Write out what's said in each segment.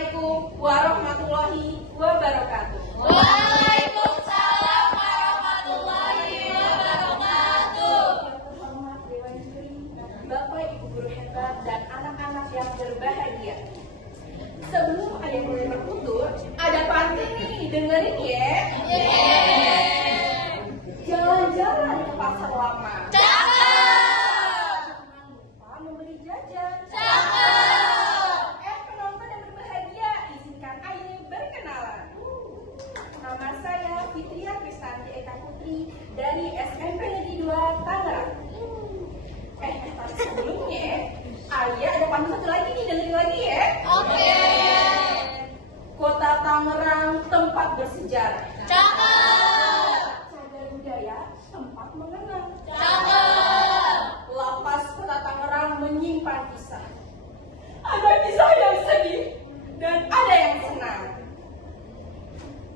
Assalamualaikum warahmatullahi wabarakatuh. Waalaikumsalam warahmatullahi wabarakatuh. Terhormat Dewan Juri, Bapak Ibu guru hebat dan anak-anak yang berbahagia. Sebelum ada yang mulai bertutur, ada pantun nih, dengerin ya. Jalan-jalan ke pasar lama. Cakep. Jangan lupa membeli jajan. Cakep. Penonton yang berbahagia, izinkan Aye berkenalan. Nama saya Fitria Kristanti Eka Putri dari SMP Negeri 2 Tangerang. Tapi sebelumnya, Aye ada pantun satu lagi nih, dengerin lagi ya. Oke. Kota Tangerang tempat bersejarah. Cakep. Cagar budaya tempat mengenang. Cakep. Lapas Kota Tangerang menyimpan kisah. Ada kisah yang sedih dan ada yang senang.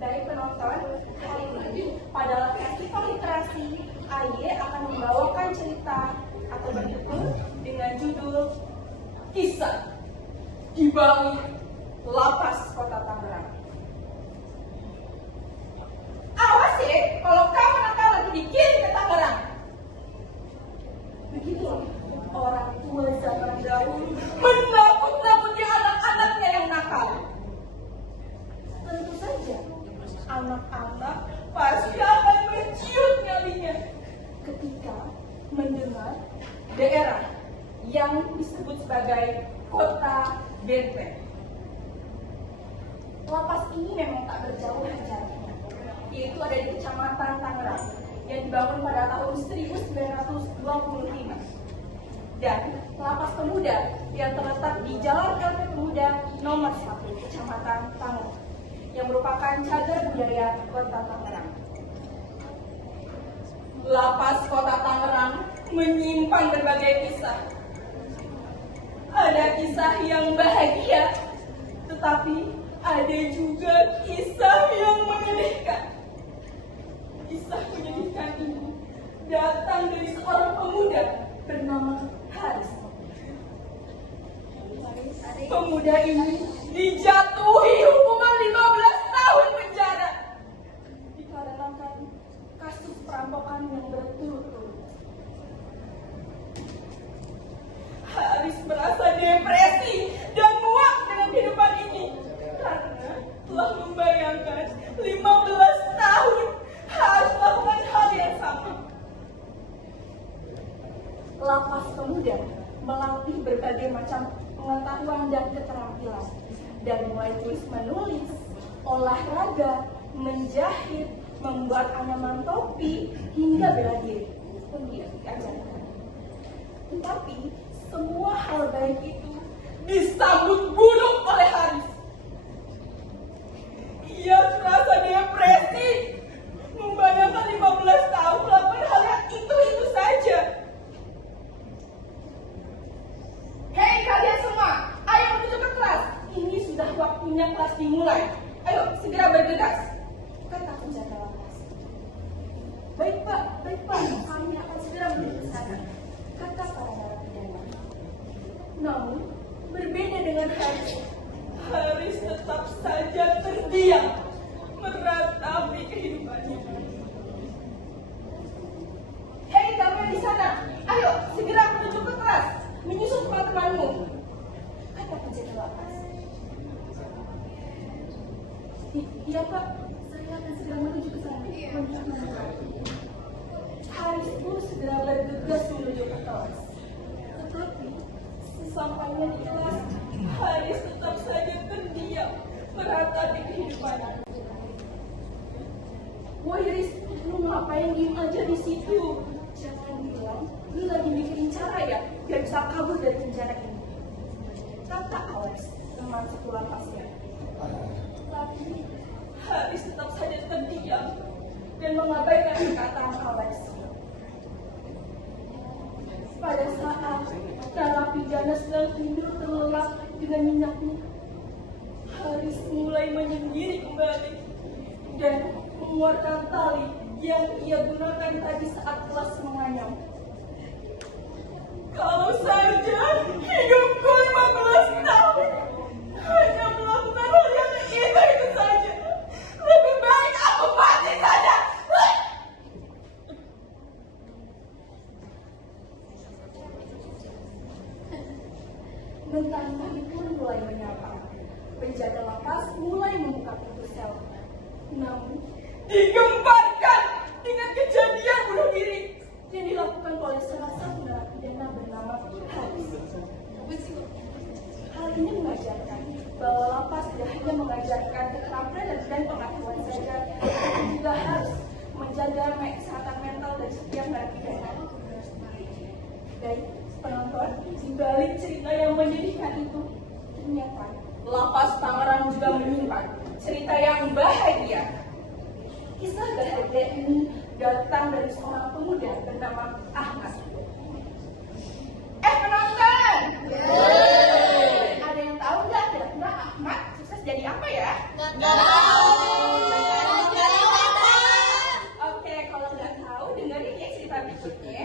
Baik penonton, hari ini pada festival literasi, Aye akan membawakan cerita atau berjudul dengan judul Kisah di Balik Lapas Kota Tangerang. Awas ya, kalau kamu nakal lagi dikirim ke Tangerang. Begitulah orang tua zaman dahulu menakut-nakuti anak-anaknya yang nakal. Tentu saja, anak-anak pasti akan menciut nyalinya ketika mendengar daerah yang disebut sebagai kota benteng. Lapas ini memang tak berjauhan jaraknya, yaitu ada di Kecamatan Tangerang yang dibangun pada tahun 1925. Dan Lapas Pemuda yang terletak di Jalan LP Pemuda nomor 1 Kecamatan Tangerang yang merupakan cagar budaya Kota Tangerang. Lapas Kota Tangerang menyimpan berbagai kisah. Ada kisah yang bahagia, tetapi ada juga kisah yang menyedihkan. Kisah menyedihkan ini datang dari seorang pemuda bernama Haris. Pemuda ini dijatuhi hukuman 15 tahun penjara dikarenakan kasus perampokan yang berturut-turut. Haris merasa depresi dan muak dengan kehidupan ini karena telah membayangkan 15 tahun harus melakukan hal yang sama. Lapas Pemuda melatih berbagai macam pengetahuan dan keterampilan, dari mulai tulis menulis, olahraga, menjahit, membuat anyaman topi, hingga bela diri pun diajarkan. Tetapi semua hal baik itu disambut buruk oleh Haris. Ia merasa depresi, membayangkan 15 tahun melakukan hal yang itu saja. Hei kalian semua, ayo menuju ke kelas. Ini sudah waktunya kelas dimulai. Ayo segera bergegas, kata penjaga lapas. Baik pak, kami akan segera menuju ke sana, kata para narapidana. Namun berbeda dengan Haris tetap saja terdiam meratapi kehidupannya. Hei kamu yang di sana, ayo segera menuju ke kelas, menyusul teman-temanmu, kata penjaga lapas. Iya pak, saya akan segera menuju ke sana. Haris pun segera bergegas menuju ke kelas. Tetapi sesampainya di kelas, Haris tetap saja terdiam meratapi kehidupannya. Wah Haris, lu ngapain diem aja di situ? Jangan bilang lu lagi mikirin cara ya biar bisa kabur dari penjara ini, kata Alex, teman satu lapasnya. Tapi Haris tetap saja terdiam dan mengabaikan perkataan Alex. Pada saat narapidana sedang tidur terlelap dengan nyenyaknya, Haris mulai menyendiri kembali dan mengeluarkan tali yang ia gunakan tadi saat kelas menganyam. Kalau saja hidupku 15 tahun hanya melakukan mulai menyapa. Penjaga lapas mulai membuka pintu sel. Namun, digemparkan dengan kejadian bunuh diri yang dilakukan oleh salah satu narapidana bernama Haris. Hal ini mengajarkan bahwa lapas tidak hanya mengajarkan keterampilan dan pengetahuan saja, tetapi juga harus menjaga kesehatan mental dari setiap narapidana. Baik, penonton, di balik cerita yang menyedihkan itu, ternyata lapas Tangerang juga menyimpan cerita yang bahagia. Kisah bahagia ini datang dari seorang pemuda bernama Ahmad. Penonton! Ada yang tahu nggak kira-kira Ahmad sukses jadi apa ya? Oke, kalau nggak tahu dengerin ya cerita berikutnya.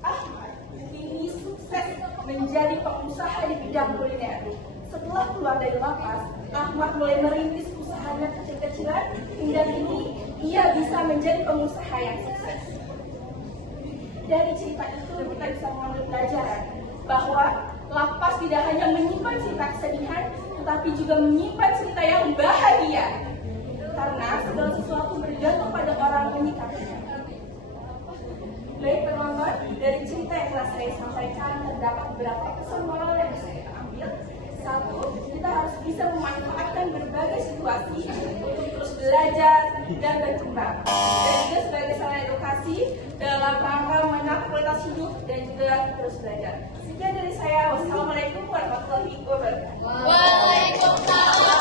Ahmad kini sukses menjadi pengusaha di bidang kuliner. Setelah keluar dari lapas, Ahmad mulai merintis usahanya kecil-kecilan hingga kini ia bisa menjadi pengusaha yang sukses. Dari cerita itu kita bisa mengambil pelajaran bahwa lapas tidak hanya menyimpan cerita kesedihan, tetapi juga menyimpan cerita yang bahagia. Karena segala sesuatu bergantung pada orang menyikapinya. Baik penonton, dari cerita yang telah saya sampaikan terdapat beberapa pesan moral yang bisa kita ambil. Satu, kita harus bisa memanfaatkan berbagai situasi untuk terus belajar dan berkembang. Dan juga sebagai sarana edukasi dalam rangka menambah kualitas hidup dan juga terus belajar. Sekian dari saya. Wassalamualaikum warahmatullahi wabarakatuh. Waalaikumsalam.